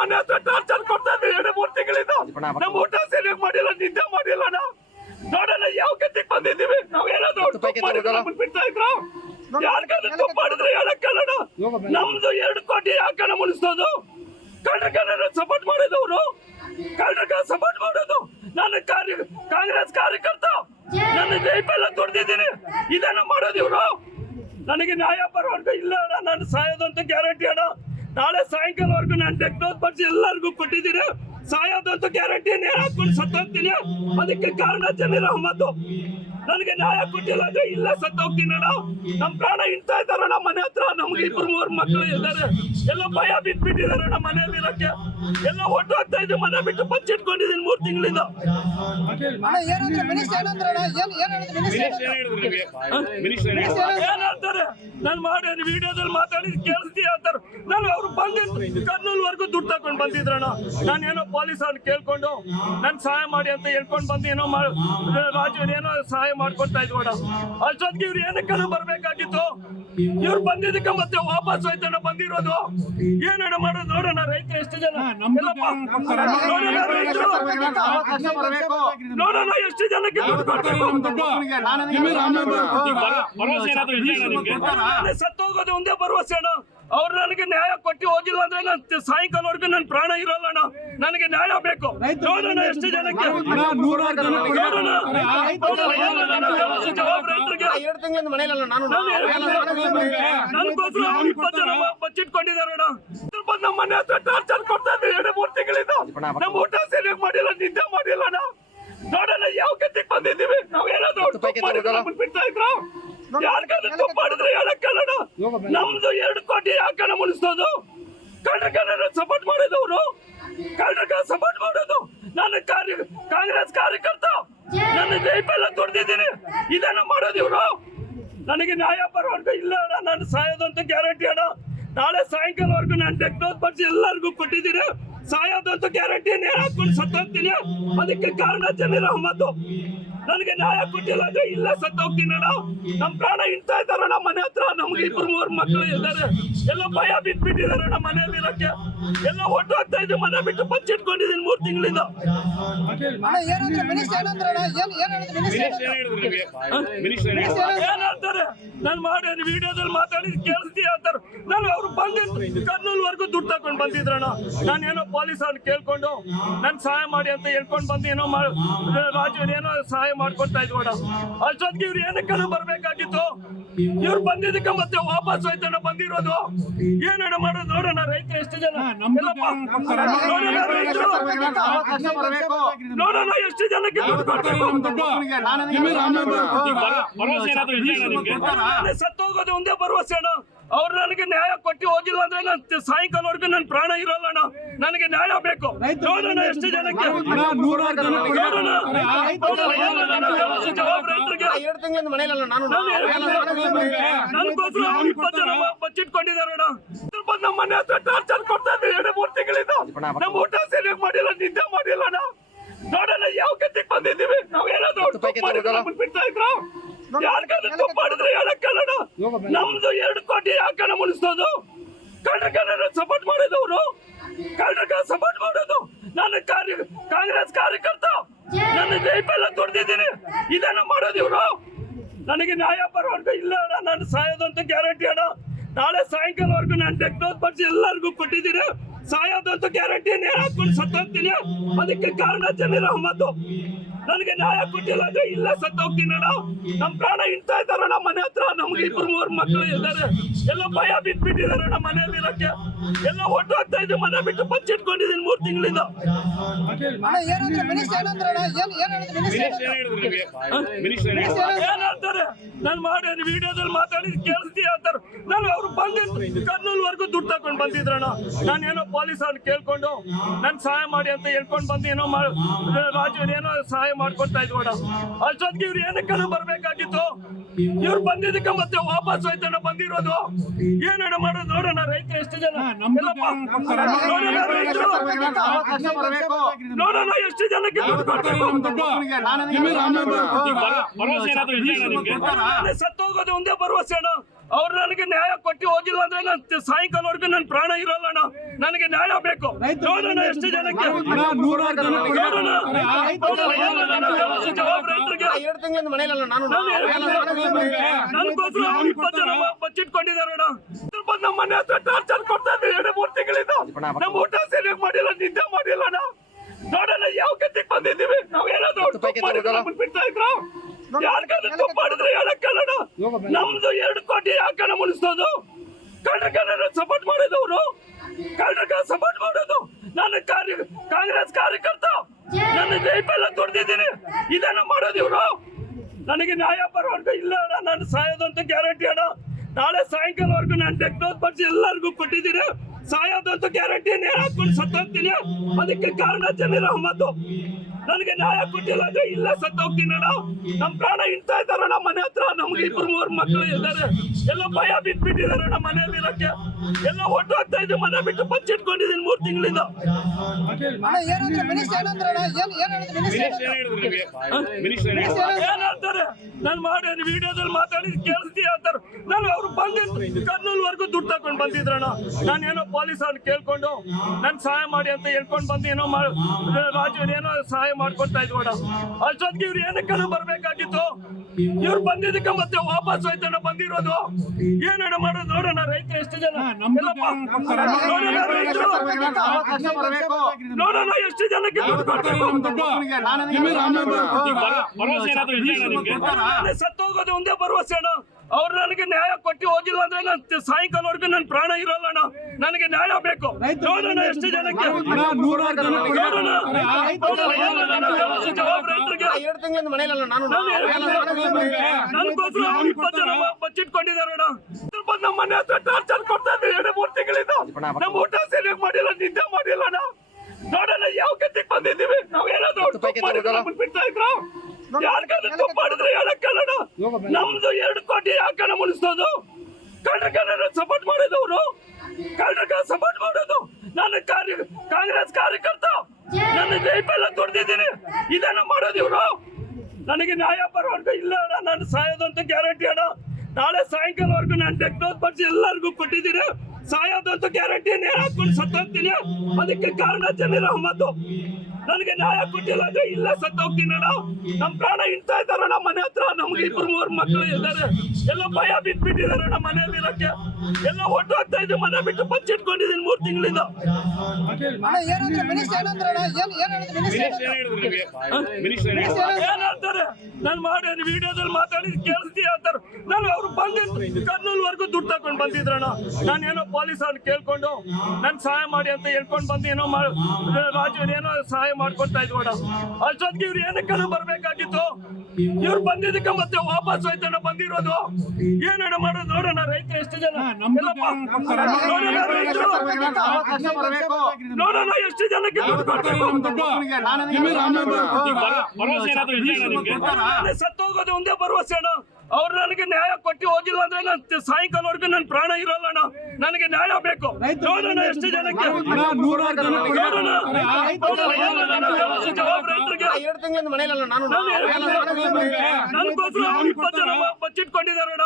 ಮನೆ ಹತ್ರ ಟಾರ್ಚರ್ ಕೊಡ್ತಾ ಇದ್ವಿ 2-3 ತಿಂಗಳಿಂದ. ನಮ್ಮ ಊಟ ಸರಿಯಾಗಿ ಮಾಡಿಲ್ಲ, ನಿದ್ದೆ ಮಾಡಿಲ್ಲ. ನೋಡೋಣ ಯಾವ ಗತಿಗೆ ಬಂದಿದ್ದೀವಿ. ನಾವ್ ಏನಾದ್ರು ಬಿಡ್ತಾ ಇದ್ರು ಯಾರಿಗಾದ್ರೂ ತಪ್ಪು ಮಾಡಿದ್ರೆ ಹೇಳಕ್ಕಲ್ಲ. ನಮ್ದು 2 ಕೋಟಿ ಯಾಕಣ ಮುನಿಸೋದು? ಕಳ್ಳರ ಸಪೋರ್ಟ್ ಮಾಡೋದವ್ರು, ಕಳ್ಳರ ಸಪೋರ್ಟ್ ಮಾಡೋದು. ನಾನು ಕಾಂಗ್ರೆಸ್ ಕಾರ್ಯಕರ್ತ, ನನ್ನ ಲೈಫ್ ಎಲ್ಲ ದುಡ್ದಿದ್ದೀನಿ. ಇದನ್ನ ಮಾಡೋದು ಇವ್ರು. ನನಗೆ ನ್ಯಾಯ ಬರೋವರೆಗೂ ಇಲ್ಲ ಅಣ್ಣ. ನಾನು ಸಾಯೋದಂತೂ ಗ್ಯಾರಂಟಿ ಅಣ್ಣ. ನಾಳೆ ಸಾಯಂಕಾಲವರೆಗೂ ನಾನು ಡೆಕ್ನೋಸ್ ಬರ್ಸಿ ಎಲ್ಲರಿಗೂ ಕೊಟ್ಟಿದ್ದೀನಿ. ಸಾಯೋದಂತೂ ಗ್ಯಾರಂಟಿ. ನೇರ ಹಾಕೊಂಡು ಸತ್ತೋಗ್ತೀನಿ. ಅದಕ್ಕೆ ಕಾರಣ ಜಮೀರ್ ಅಹಮದ್. ನನಗೆ ನ್ಯಾಯ ಕೊಟ್ಟಿಲ್ಲ ಅಂದ್ರೆ ಇಲ್ಲ ಸತ್ತೋಗ್ತೀನಿ ಅಣ್ಣ. ನಮ್ ಪ್ರಾಣ ಇಡ್ತಾ ಇದ್ದಾರಣ್ಣ ಮನೆ ಹತ್ರ. ನಮ್ಗೆ 2-3 ಮಕ್ಕಳು ಇದ್ದಾರೆ. ಎಲ್ಲ ಭಯ ಬಿಟ್ಬಿಟ್ಟಿದ್ದಾರೆ ಅಣ್ಣ ಮನೆಯಲ್ಲಿ ಇರಕ್ಕೆ. ಎಲ್ಲ ಒಟ್ಟು ಹೋಗ್ತಾ ಇದ್ದೀವಿ. ಮನೆ ಬಿಟ್ಟು ಬಚ್ಚಿಟ್ಕೊಂಡಿದ್ದೀನಿ 3 ತಿಂಗಳಿಂದ. ಏನ್ ಹೇಳ್ತಾರೆ? ನಾನು ಮಾಡಿ ವಿಡಿಯೋದಲ್ಲಿ ಮಾತಾಡಿ ಕೇಳಿಸ್ತೀಯ ಅಂತಾರೆ. ನಾನು ಅವ್ರು ಬಂದಿದ್ರು ಕರ್ನೂಲ್ವರೆಗೂ ದುಡ್ಡು ತಗೊಂಡು ಬಂದಿದ್ರಣ್ಣ. ನಾನೇನೋ ಪೊಲೀಸ್ ಅವ್ರು ಕೇಳ್ಕೊಂಡು ನನ್ ಸಹಾಯ ಮಾಡಿ ಅಂತ ಹೇಳ್ಕೊಂಡು ಬಂದು ಏನೋ ರಾಜು ಏನೋ ಸಹಾಯ ಮಾಡ್ಕೊಡ್ತಾ ಇದ್ವಣ್ಣ. ಅಷ್ಟೊತ್ತಿಗೆ ಇವ್ರು ಏನಕ್ಕನ ಬರ್ಬೇಕಾಗಿತ್ತು. ಇವ್ರು ಬಂದಿದ್ದಕ್ಕೆ ಮತ್ತೆ ವಾಪಸ್ ಹೋಯ್ತಣ್ಣ ಬಂದಿರೋದು. ಏನಣ್ಣ ಮಾಡೋದು? ನೋಡೋಣ ರೈತರು ಎಷ್ಟು ಜನ, ನೋಡೋಣ ಎಷ್ಟು ಜನಕ್ಕೆ ದುಡ್ಡು ಕೊಡ್ಬೇಕು. ಸತ್ತೋಗೋದು ಒಂದೇ ಭರವಸೆ ಅಣ್ಣ. ಅವ್ರು ನನಗೆ ನ್ಯಾಯ ಕೊಟ್ಟು ಹೋಗಿಲ್ಲ ಅಂದ್ರೆ ನಾನು ಸಾಯಂಕಾಲವರೆಗೂ ನನ್ನ ಪ್ರಾಣ ಇರಲ್ಲ ಅಣ್ಣ. ನನಗೆ ನ್ಯಾಯ ಬೇಕು. ನೋಡೋಣ ಎಷ್ಟು ಜನಕ್ಕೆ ನನಗೋಸ್ಕರ 20 ಜನ ಬಚ್ಚಿಟ್ಕೊಂಡಿದ್ದಾರೆ ಅಣ್ಣ. ನಮ್ಮ ಮನೆ ಹತ್ರ ಟಾರ್ಚರ್ ಕೊಡ್ತಾ ಇದ್ವಿ 2-3 ತಿಂಗಳಿಂದ. ನಮ್ಮ ಊಟ ಸರಿಯಾಗಿ ಮಾಡಿಲ್ಲ, ನಿದ್ದೆ ಮಾಡಿಲ್ಲ. ನೋಡೋಣ ಯಾವ ಗತಿಗೆ ಬಂದಿದ್ದೀವಿ. ನಾವ್ ಏನಾದ್ರು ಬಿಡ್ತಾ ಇದ್ರು ಯಾರಿಗಾದ್ರೂ ತಪ್ಪು ಮಾಡಿದ್ರೆ ಹೇಳಕ್ಕಲ್ಲ. ನಮ್ದು 2 ಕೋಟಿ ಯಾಕಣ ಮುನಿಸೋದು? ಕಳ್ಳರ ಸಪೋರ್ಟ್ ಮಾಡೋದವ್ರು, ಕಳ್ಳರ ಸಪೋರ್ಟ್ ಮಾಡೋದು. ನಾನು ಕಾಂಗ್ರೆಸ್ ಕಾರ್ಯಕರ್ತ, ನನ್ನ ಲೈಫ್ ಎಲ್ಲ ದುಡ್ದಿದ್ದೀನಿ. ಇದನ್ನ ಮಾಡೋದು ಇವ್ರು. ನನಗೆ ನ್ಯಾಯ ಬರೋವರೆಗೂ ಇಲ್ಲ ಅಣ್ಣ. ನಾನು ಸಾಯೋದಂತೂ ಗ್ಯಾರಂಟಿ ಅಣ್ಣ. ನಾಳೆ ಸಾಯಂಕಾಲವರೆಗೂ ನಾನು ಡೆಕ್ನೋಸ್ ಬರ್ಸಿ ಎಲ್ಲರಿಗೂ ಕೊಟ್ಟಿದ್ದೀನಿ. ಸಾಯೋದಂತೂ ಗ್ಯಾರಂಟಿ. ನೇರ ಹಾಕೊಂಡು ಸತ್ತೋಗ್ತೀನಿ. ಅದಕ್ಕೆ ಕಾರಣ ಜಮೀರ್ ಅಹಮದ್. ನನಗೆ ನ್ಯಾಯ ಕೊಟ್ಟಿಲ್ಲ ಅಂದ್ರೆ ಇಲ್ಲ ಸತ್ತೋಗ್ತೀನಿ ಅಣ್ಣ. ನಮ್ ಪ್ರಾಣ ಇಡ್ತಾ ಇದ್ದಾರಣ್ಣ ಮನೆ ಹತ್ರ. ನಮ್ಗೆ 2-3 ಮಕ್ಕಳು ಇದ್ದಾರೆ. ಎಲ್ಲ ಭಯ ಬಿಟ್ಬಿಟ್ಟಿದ್ದಾರೆ ಅಣ್ಣ ಮನೆಯಲ್ಲಿ ಇರಕ್ಕೆ. ಎಲ್ಲ ಒಟ್ಟು ಹೋಗ್ತಾ ಇದ್ದೀವಿ. ಮನೆ ಬಿಟ್ಟು ಬಚ್ಚಿಟ್ಕೊಂಡಿದ್ದೀನಿ 3 ತಿಂಗಳಿಂದ. ಏನ್ ಹೇಳ್ತಾರೆ? ನಾನು ಮಾಡಿ ವಿಡಿಯೋದಲ್ಲಿ ಮಾತಾಡಿ ಕೇಳಿಸ್ತೀಯ ಅಂತಾರೆ. ನಾನು ಅವ್ರು ಬಂದಿದ್ರು ಕರ್ನೂಲ್ವರೆಗೂ ದುಡ್ಡು ತಗೊಂಡು ಬಂದಿದ್ರಣ್ಣ. ನಾನೇನೋ ಪೊಲೀಸ್ ಅವ್ರು ಕೇಳ್ಕೊಂಡು ನನ್ ಸಹಾಯ ಮಾಡಿ ಅಂತ ಹೇಳ್ಕೊಂಡು ಬಂದು ಏನೋ ರಾಜು ಏನೋ ಸಹಾಯ ಮಾಡ್ಕೊಡ್ತಾ ಇದ್ವಣ್ಣ. ಅಷ್ಟೊತ್ತಿಗೆ ಇವ್ರು ಏನಕ್ಕನ ಬರ್ಬೇಕಾಗಿತ್ತು. ಇವ್ರು ಬಂದಿದ್ದಕ್ಕೆ ಮತ್ತೆ ವಾಪಸ್ ಹೋಯ್ತಣ್ಣ ಬಂದಿರೋದು. ಏನಣ್ಣ ಮಾಡೋದು? ನೋಡೋಣ ರೈತರು ಎಷ್ಟು ಜನ, ನೋಡೋಣ ಎಷ್ಟು ಜನಕ್ಕೆ ದುಡ್ಡು ಕೊಡ್ಬೇಕು. ಸತ್ತೋಗೋದು ಒಂದೇ ಭರವಸೆ ಅಣ್ಣ. ಅವ್ರು ನನಗೆ ನ್ಯಾಯ ಕೊಟ್ಟು ಹೋಗಿಲ್ಲ ಅಂದ್ರೆ ನಾನು ಸಾಯಂಕಾಲವರೆಗೂ ನನ್ನ ಪ್ರಾಣ ಇರಲ್ಲ ಅಣ್ಣ. ನನಗೆ ನ್ಯಾಯ ಬೇಕು. ನೋಡೋಣ ಎಷ್ಟು ಜನಕ್ಕೆ ನನಗೋಸ್ಕರ 20 ಜನ ಬಚ್ಚಿಟ್ಕೊಂಡಿದ್ದಾರೆ ಅಣ್ಣ. ನಮ್ಮ ಮನೆ ಹತ್ರ ಟಾರ್ಚರ್ ಕೊಡ್ತಾ ಇದ್ವಿ 2-3 ತಿಂಗಳಿಂದ. ನಮ್ಮ ಊಟ ಸರಿಯಾಗಿ ಮಾಡಿಲ್ಲ, ನಿದ್ದೆ ಮಾಡಿಲ್ಲ. ನೋಡೋಣ ಯಾವ ಗತಿಗೆ ಬಂದಿದ್ದೀವಿ. ನಾವ್ ಏನಾದ್ರು ಬಿಡ್ತಾ ಇದ್ರು ಯಾರಿಗಾದ್ರೂ ತಪ್ಪು ಮಾಡಿದ್ರೆ ಹೇಳಕ್ಕಲ್ಲ. ನಮ್ದು 2 ಕೋಟಿ ಯಾಕಣ ಮುನಿಸೋದು? ಕಳ್ಳರ ಸಪೋರ್ಟ್ ಮಾಡೋದವ್ರು, ಕಳ್ಳರ ಸಪೋರ್ಟ್ ಮಾಡೋದು. ನಾನು ಕಾಂಗ್ರೆಸ್ ಕಾರ್ಯಕರ್ತ, ನನ್ನ ಲೈಫ್ ಎಲ್ಲ ದುಡ್ದಿದ್ದೀನಿ. ಇದನ್ನ ಮಾಡೋದು ಇವ್ರು. ನನಗೆ ನ್ಯಾಯ ಬರೋವರೆಗೂ ಇಲ್ಲ ಅಣ್ಣ. ನಾನು ಸಾಯೋದಂತೂ ಗ್ಯಾರಂಟಿ ಅಣ್ಣ. ನಾಳೆ ಸಾಯಂಕಾಲವರೆಗೂ ನಾನು ಡೆಕ್ನೋಸ್ ಬರ್ಸಿ ಎಲ್ಲರಿಗೂ ಕೊಟ್ಟಿದ್ದೀನಿ. ಸಾಯೋದಂತೂ ಗ್ಯಾರಂಟಿ. ನೇರ ಹಾಕೊಂಡು ಸತ್ತೋಗ್ತೀನಿ. ಅದಕ್ಕೆ ಕಾರಣ ಜಮೀರ್ ಅಹಮದ್. ನನಗೆ ನ್ಯಾಯ ಕೊಟ್ಟಿಲ್ಲ ಅಂದ್ರೆ ಇಲ್ಲ ಸತ್ತೋಗ್ತೀನಿ ಅಣ್ಣ. ನಮ್ ಪ್ರಾಣ ಇಡ್ತಾ ಇದ್ದಾರಣ್ಣ ಮನೆ ಹತ್ರ. ನಮ್ಗೆ 2-3 ಮಕ್ಕಳು ಇದ್ದಾರೆ. ಎಲ್ಲ ಭಯ ಬಿಟ್ಬಿಟ್ಟಿದ್ದಾರೆ ಅಣ್ಣ ಮನೆಯಲ್ಲಿ ಇರಕ್ಕೆ. ಎಲ್ಲ ಒಟ್ಟು ಹೋಗ್ತಾ ಇದ್ದೀವಿ. ಮನೆ ಬಿಟ್ಟು ಬಚ್ಚಿಟ್ಕೊಂಡಿದ್ದೀನಿ 3 ತಿಂಗಳಿಂದ. ಏನ್ ಹೇಳ್ತಾರೆ? ನಾನು ಮಾಡಿ ವಿಡಿಯೋದಲ್ಲಿ ಮಾತಾಡಿ ಕೇಳಿಸ್ತೀಯ ಅಂತಾರೆ. ನಾನು ಅವ್ರು ಬಂದಿದ್ರು ಕರ್ನೂಲ್ವರೆಗೂ ದುಡ್ಡು ತಗೊಂಡು ಬಂದಿದ್ರಣ್ಣ. ನಾನೇನೋ ಪೊಲೀಸ್ ಅವ್ರು ಕೇಳ್ಕೊಂಡು ನನ್ ಸಹಾಯ ಮಾಡಿ ಅಂತ ಹೇಳ್ಕೊಂಡು ಬಂದು ಏನೋ ರಾಜು ಏನೋ ಸಹಾಯ ಮಾಡ್ಕೊಡ್ತಾ ಇದ್ವಣ್ಣ. ಅಷ್ಟೊತ್ತಿಗೆ ಇವ್ರು ಏನಕ್ಕನ ಬರ್ಬೇಕಾಗಿತ್ತು. ಇವ್ರು ಬಂದಿದ್ದಕ್ಕೆ ಮತ್ತೆ ವಾಪಸ್ ಹೋಯ್ತಣ್ಣ ಬಂದಿರೋದು. ಏನಣ್ಣ ಮಾಡೋದು? ನೋಡೋಣ ರೈತರು ಎಷ್ಟು ಜನ, ನೋಡೋಣ ಎಷ್ಟು ಜನಕ್ಕೆ ದುಡ್ಡು ಕೊಡ್ಬೇಕು. ಸತ್ತೋಗೋದು ಒಂದೇ ಭರವಸೆ ಅಣ್ಣ. ಅವ್ರು ನನಗೆ ನ್ಯಾಯ ಕೊಟ್ಟು ಹೋಗಿಲ್ಲ ಅಂದ್ರೆ ನಾನು ಸಾಯಂಕಾಲವರೆಗೂ ನನ್ನ ಪ್ರಾಣ ಇರಲ್ಲ ಅಣ್ಣ. ನನಗೆ ನ್ಯಾಯ ಬೇಕು. ನೋಡೋಣ ಎಷ್ಟು ಜನಕ್ಕೆ ನನಗೋಸ್ಕರ 20 ಜನ ಬಚ್ಚಿಟ್ಕೊಂಡಿದ್ದಾರೆ ಅಣ್ಣ. ನಮ್ಮ ಮನೆ ಹತ್ರ ಟಾರ್ಚರ್ ಕೊಡ್ತಾ ಇದ್ದಾರೆ 2-3 ತಿಂಗಳಿಂದ. ನಮ್ಮ ಊಟ ಸರಿಯಾಗಿ ಮಾಡಿಲ್ಲ, ನಿದ್ದೆ ಮಾಡಿಲ್ಲ ಅಣ್ಣ. ನೋಡೋಣ ಯಾವ ಗತಿಗೆ ಬಂದಿದ್ದೀವಿ. ನಾವೇನಾದ್ರು ಬಿಡ್ತಾ ಇದ್ರು ಯಾರಿಗಾದ್ರೂ ತಪ್ಪು ಮಾಡಿದ್ರೆ ಹೇಳಕ್ಕಲ್ಲ. ನಮ್ದು 2 ಕೋಟಿ ಯಾಕಣ ಮುನಿಸೋದು? ಕಳ್ಳರ ಸಪೋರ್ಟ್ ಮಾಡೋದವ್ರು, ಕಳ್ಳರ ಸಪೋರ್ಟ್ ಮಾಡೋದು. ನಾನು ಕಾಂಗ್ರೆಸ್ ಕಾರ್ಯಕರ್ತ, ನನ್ನ ಲೈಫ್ ಎಲ್ಲ ದುಡ್ದಿದ್ದೀನಿ. ಇದನ್ನ ಮಾಡೋದು ಇವ್ರು. ನನಗೆ ನ್ಯಾಯ ಬರೋವರೆಗೂ ಇಲ್ಲ ಅಣ್ಣ. ನಾನು ಸಾಯೋದಂತ ಗ್ಯಾರಂಟಿ ಅಣ್ಣ. ನಾಳೆ ಸಾಯಂಕಾಲವರೆಗೂ ನಾನು ಡೆಕ್ನೋಸ್ ಬರ್ಸಿ ಎಲ್ಲರಿಗೂ ಕೊಟ್ಟಿದ್ದೀನಿ. ಸಾಯೋದಂತ ಗ್ಯಾರಂಟಿ. ನೇರ ಹಾಕೊಂಡು ಸತ್ತೋಗ್ತೀನಿ. ಅದಕ್ಕೆ ಕಾರಣ ಜಮೀರ್ ಅಹಮದ್. ನನಗೆ ನ್ಯಾಯ ಕೊಟ್ಟಿಲ್ಲ ಅಂದ್ರೆ ಇಲ್ಲ ಸತ್ತೋಗ್ತೀನಿ ಅಣ್ಣ. ನಮ್ಮ ಪ್ರಾಣ ಇಡ್ತಾ ಇದ್ದಾರಣ್ಣ ಮನೆ ಹತ್ರ. ನಮ್ಗೆ 2-3 ಮಕ್ಕಳು ಇದ್ದಾರೆ. ಎಲ್ಲ ಭಯ ಬಿಟ್ಬಿಟ್ಟಿದ್ದಾರೆ ಅಣ್ಣ ಮನೆಯಲ್ಲಿ ಇರಕ್ಕೆ. ಎಲ್ಲ ಒಟ್ಟು ಆಗ್ತಾ ಇದೆ. ಮನೆ ಬಿಟ್ಟು ಬಚ್ಚಿಟ್ಕೊಂಡಿದ್ದೀನಿ 3 ತಿಂಗಳಿಂದ. ಏನ್ ಹೇಳ್ತಾರೆ? ನಾನು ಮಾಡಿ ವಿಡಿಯೋದಲ್ಲಿ ಮಾತಾಡಿ ಕೇಳಿಸ್ತಿ ಹೇಳ್ತಾರೆ. ನಾನು ಅವ್ರು ಬಂದಿದ್ರು ಕರ್ನೂಲ್ವರೆಗೂ ದುಡ್ಡು ತಗೊಂಡು ಬಂದಿದ್ರಣ್ಣ. ನಾನೇನೋ ಪೊಲೀಸ್ ಅವ್ರು ಕೇಳ್ಕೊಂಡು ನನ್ ಸಹಾಯ ಮಾಡಿ ಅಂತ ಹೇಳ್ಕೊಂಡು ಬಂದು ಏನೋ ರಾಜು ಏನೋ ಸಹಾಯ ಮಾಡ್ಕೊಡ್ತಾ ಇದ್ವಣ್ಣ. ಅಷ್ಟೊತ್ತಿಗೆ ಇವ್ರು ಏನಕ್ಕನ ಬರ್ಬೇಕಾಗಿತ್ತು. ಇವ್ರು ಬಂದಿದ್ದಕ್ಕೆ ಮತ್ತೆ ವಾಪಸ್ ಹೋಯ್ತಣ್ಣ ಬಂದಿರೋದು. ಏನಣ್ಣ ಮಾಡೋದು? ನೋಡೋಣ ರೈತರು ಎಷ್ಟು ಜನ, ನೋಡೋಣ ಎಷ್ಟು ಜನಕ್ಕೆ ದುಡ್ಡು ಕೊಡ್ಬೇಕು. ಸತ್ತೋಗೋದು ಒಂದೇ ಭರವಸೆ ಅಣ್ಣ. ಅವ್ರು ನನಗೆ ನ್ಯಾಯ ಕೊಟ್ಟು ಹೋಗಿಲ್ಲ ಅಂದ್ರೆ ನಾನು ಸಾಯಂಕಾಲವರೆಗೂ ನನ್ನ ಪ್ರಾಣ ಇರಲ್ಲ ಅಣ್ಣ. ನನಗೆ ನ್ಯಾಯ ಬೇಕು. ನೋಡೋಣ ಎಷ್ಟು ಜನಕ್ಕೆ ನನಗೋಸ್ಕರ 20 ಜನ ಬಚ್ಚಿಟ್ಕೊಂಡಿದ್ದಾರೆ ಅಣ್ಣ. ನಮ್ಮ ಮನೆ ಹತ್ರ ಟಾರ್ಚರ್ ಕೊಡ್ತಾ ಇದ್ದಾರೆ 2-3 ತಿಂಗಳಿಂದ. ನಮ್ಮ ಊಟ ಸರಿಯಾಗಿ ಮಾಡಿಲ್ಲ, ನಿದ್ದೆ ಮಾಡಿಲ್ಲ ಅಣ್ಣ. ನೋಡೋಣ ಯಾವ ಗತಿಗೆ ಬಂದಿದ್ದೀವಿ. ನಾವೇನಾದ್ರು ಬಿಡ್ತಾ ಇದ್ರು ಯಾರಿಗಾದ್ರೂ ತಪ್ಪು ಮಾಡಿದ್ರೆ ಹೇಳಕ್ಕಲ್ಲ. ನಮ್ದು 2 ಕೋಟಿ ಯಾಕಣ ಮುನಿಸೋದು? ಕಳ್ಳರ ಸಪೋರ್ಟ್ ಮಾಡೋದವ್ರು, ಕಳ್ಳರ ಸಪೋರ್ಟ್ ಮಾಡೋದು. ನಾನು ಕಾಂಗ್ರೆಸ್ ಕಾರ್ಯಕರ್ತ, ನನ್ನ ಲೈಫ್ ಎಲ್ಲ ದುಡ್ದಿದ್ದೀನಿ. ಇದನ್ನ ಮಾಡೋದು ಇವ್ರು. ನನಗೆ ನ್ಯಾಯ ಬರೋವರೆಗೂ ಇಲ್ಲ ಅಣ್ಣ. ನಾನು ಸಾಯೋದಂತ ಗ್ಯಾರಂಟಿ ಅಣ್ಣ. ನಾಳೆ ಸಾಯಂಕಾಲವರೆಗೂ ನಾನು ಡೆಕ್ನೋಸ್ ಬರ್ಸಿ ಎಲ್ಲರಿಗೂ ಕೊಟ್ಟಿದ್ದೀನಿ. ಸಾಯೋದಂತ ಗ್ಯಾರಂಟಿ. ನೇರ ಹಾಕೊಂಡು ಸತ್ತೋಗ್ತೀನಿ. ಅದಕ್ಕೆ ಕಾರಣ ಜಮೀರ್ ಅಹಮದ್. ನನಗೆ ನ್ಯಾಯ ಕೊಟ್ಟಿಲ್ಲ ಅಂದ್ರೆ ಇಲ್ಲ ಸತ್ತೋಗ್ತೀನಿ ಅಣ್ಣ. ನಮ್ಮ ಪ್ರಾಣ ಇಡ್ತಾ ಇದ್ದಾರಣ್ಣ ಮನೆ ಹತ್ರ. ನಮ್ಗೆ 2-3 ಮಕ್ಕಳು ಇದ್ದಾರೆ. ಎಲ್ಲ ಭಯ ಬಿಟ್ಬಿಟ್ಟಿದ್ದಾರೆ ಅಣ್ಣ ಮನೆಯಲ್ಲಿ ಇರಕ್ಕೆ. ಎಲ್ಲ ಒಟ್ಟು ಆಗ್ತಾ ಇದೆ. ಮನೆ ಬಿಟ್ಟು ಬಚ್ಚಿಟ್ಕೊಂಡಿದ್ದೀನಿ 3 ತಿಂಗಳಿಂದ. ಏನ್ ಹೇಳ್ತಾರೆ? ನಾನು ಮಾಡಿ ವಿಡಿಯೋದಲ್ಲಿ ಮಾತಾಡಿ ಕೇಳಿಸ್ತಿ ಹೇಳ್ತಾರೆ. ನಾನು ಅವ್ರು ಬಂದಿದ್ರು ಕರ್ನೂಲ್ವರೆಗೂ ದುಡ್ಡು ತಗೊಂಡು ಬಂದಿದ್ರಣ್ಣ. ನಾನೇನೋ ಪೊಲೀಸ್ ಅವ್ರು ಕೇಳ್ಕೊಂಡು ನನ್ ಸಹಾಯ ಮಾಡಿ ಅಂತ ಹೇಳ್ಕೊಂಡು ಬಂದು ಏನೋ ರಾಜು ಏನೋ ಸಹಾಯ ಮಾಡ್ಕೊಡ್ತಾ ಇದ್ವಣ್ಣ. ಅಷ್ಟೊತ್ತಿಗೆ ಇವ್ರು ಏನಕ್ಕನ ಬರ್ಬೇಕಾಗಿತ್ತು. ಇವ್ರು ಬಂದಿದ್ದಕ್ಕೆ ಮತ್ತೆ ವಾಪಸ್ ಹೋಯ್ತಣ್ಣ ಬಂದಿರೋದು. ಏನಣ್ಣ ಮಾಡೋದು? ನೋಡೋಣ ರೈತರು ಎಷ್ಟು ಜನ, ನೋಡೋಣ ಎಷ್ಟು ಜನಕ್ಕೆ ದುಡ್ಡು ಕೊಡ್ಬೇಕು. ಸತ್ತೋಗೋದು ಒಂದೇ ಭರವಸೆ ಅಣ್ಣ. ಅವ್ರು ನನಗೆ ನ್ಯಾಯ ಕೊಟ್ಟು ಹೋಗಿಲ್ಲ ಅಂದ್ರೆ ನಾನು ಸಾಯಂಕಾಲವರೆಗೂ ನನ್ನ ಪ್ರಾಣ ಇರಲ್ಲ ಅಣ್ಣ. ನನಗೆ ನ್ಯಾಯ ಬೇಕು. ನೋಡೋಣ ಎಷ್ಟು ಜನಕ್ಕೆ ನನಗೋಸ್ಕರ 20 ಜನ ಬಚ್ಚಿಟ್ಕೊಂಡಿದ್ದಾರೆ ಅಣ್ಣ.